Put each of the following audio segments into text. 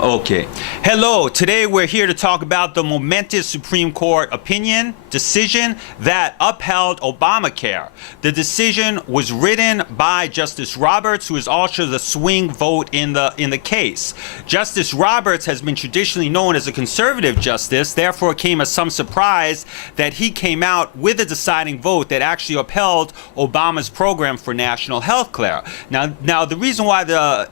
Okay. Hello. Today we're here to talk about the momentous Supreme Court decision that upheld Obamacare. The decision was written by Justice Roberts, who is also the swing vote in the case. Justice Roberts has been traditionally known as a conservative justice. Therefore, it came as some surprise that he came out with a deciding vote that actually upheld Obama's program for national health care. Now, the reason why the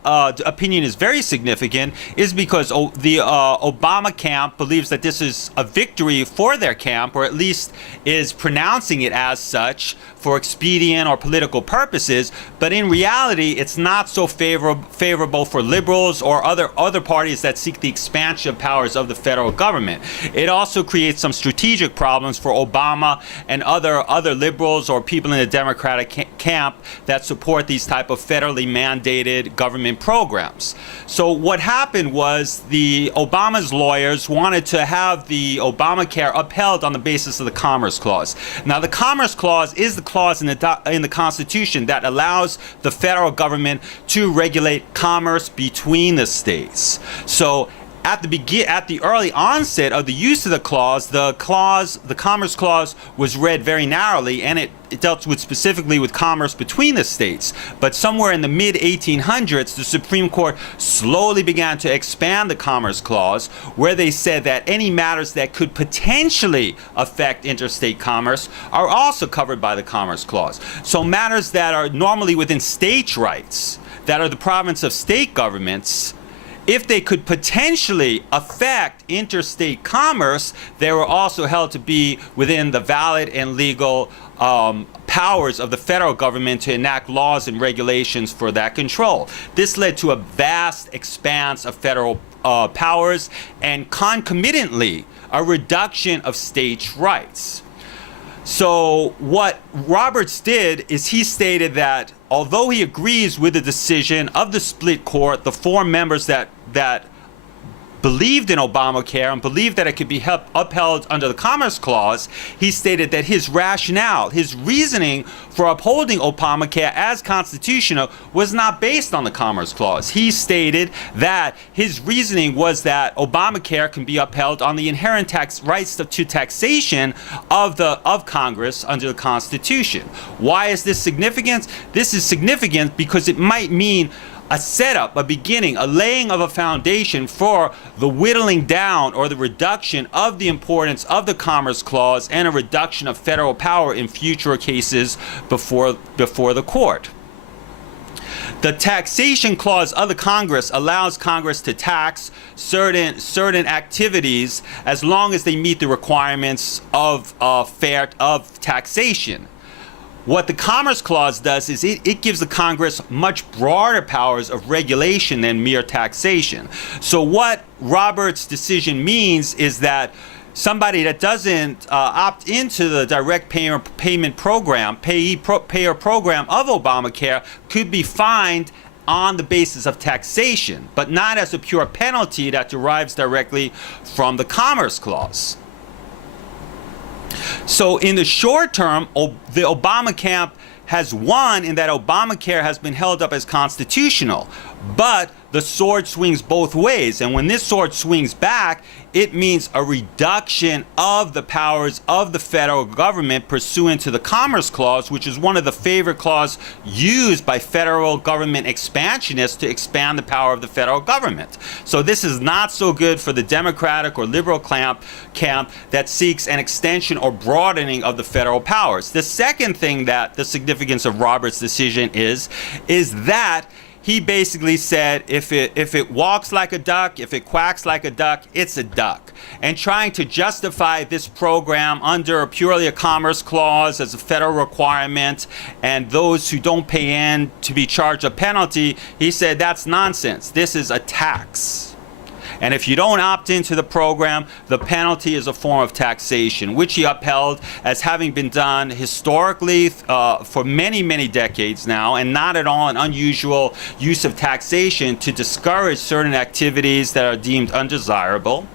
opinion is very significant is because the Obama camp believes that this is a victory for their camp, or at least is pronouncing it as such for expedient or political purposes. But in reality, it's not so favorable for liberals or other parties that seek the expansion of powers of the federal government. It also creates some strategic problems for Obama and other liberals or people in the Democratic camp that support these type of federally mandated government programs. So what happened was Obama's lawyers wanted to have the Obamacare upheld on the basis of the Commerce Clause. Now, the Commerce Clause is the clause in the Constitution that allows the federal government to regulate commerce between the states. So at the early onset of the use of the Commerce Clause was read very narrowly, and it dealt specifically with commerce between the states. But somewhere in the mid-1800s, the Supreme Court slowly began to expand the Commerce Clause, where they said that any matters that could potentially affect interstate commerce are also covered by the Commerce Clause. So matters that are normally within states' rights, that are the province of state governments, if they could potentially affect interstate commerce, they were also held to be within the valid and legal powers of the federal government to enact laws and regulations for that control. This led to a vast expanse of federal powers and concomitantly a reduction of states' rights. So what Roberts did is he stated that although he agrees with the decision of the split court, the four members that believed in Obamacare and believed that it could be upheld under the Commerce Clause, he stated that his rationale, his reasoning for upholding Obamacare as constitutional was not based on the Commerce Clause. He stated that his reasoning was that Obamacare can be upheld on the inherent rights to taxation of Congress under the Constitution. Why is this significant? This is significant because it might mean a setup, a beginning, a laying of a foundation for the whittling down or the reduction of the importance of the Commerce Clause and a reduction of federal power in future cases before the court. The Taxation Clause of the Congress allows Congress to tax certain activities as long as they meet the requirements of taxation. What the Commerce Clause does is it gives the Congress much broader powers of regulation than mere taxation. So what Roberts' decision means is that somebody that doesn't opt into the direct payment program, payer program of Obamacare could be fined on the basis of taxation, but not as a pure penalty that derives directly from the Commerce Clause. So in the short term, the Obama camp has won in that Obamacare has been held up as constitutional, but the sword swings both ways. And when this sword swings back, it means a reduction of the powers of the federal government pursuant to the Commerce Clause, which is one of the favorite clauses used by federal government expansionists to expand the power of the federal government. So this is not so good for the Democratic or liberal camp that seeks an extension or broadening of the federal powers. The second thing that the significance of Roberts' decision is that he basically said if it walks like a duck, if it quacks like a duck, it's a duck. And trying to justify this program under purely a Commerce Clause as a federal requirement and those who don't pay in to be charged a penalty, he said that's nonsense. This is a tax. And if you don't opt into the program, the penalty is a form of taxation, which he upheld as having been done historically for many, many decades now, and not at all an unusual use of taxation to discourage certain activities that are deemed undesirable.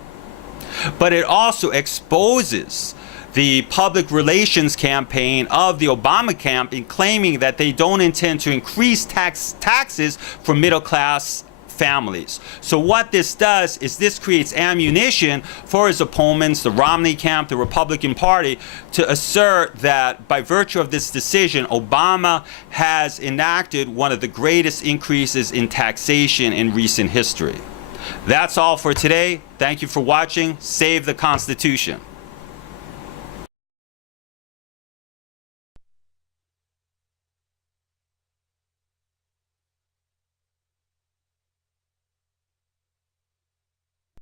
But it also exposes the public relations campaign of the Obama camp in claiming that they don't intend to increase taxes for middle class families. So what this does is this creates ammunition for his opponents, the Romney camp, the Republican Party, to assert that by virtue of this decision, Obama has enacted one of the greatest increases in taxation in recent history. That's all for today. Thank you for watching. Save the Constitution.